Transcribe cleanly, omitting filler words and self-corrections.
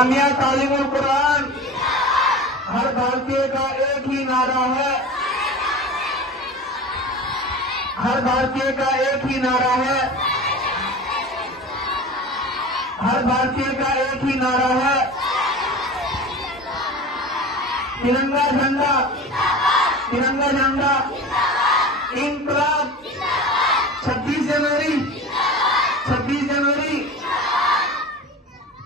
जामिया तालीमुल कुरान हर भारतीय का एक ही नारा है, हर भारतीय का एक ही नारा है, हर भारतीय का एक ही नारा है। तिरंगा झंडा, तिरंगा झंडा, इंकलाब, 26 जनवरी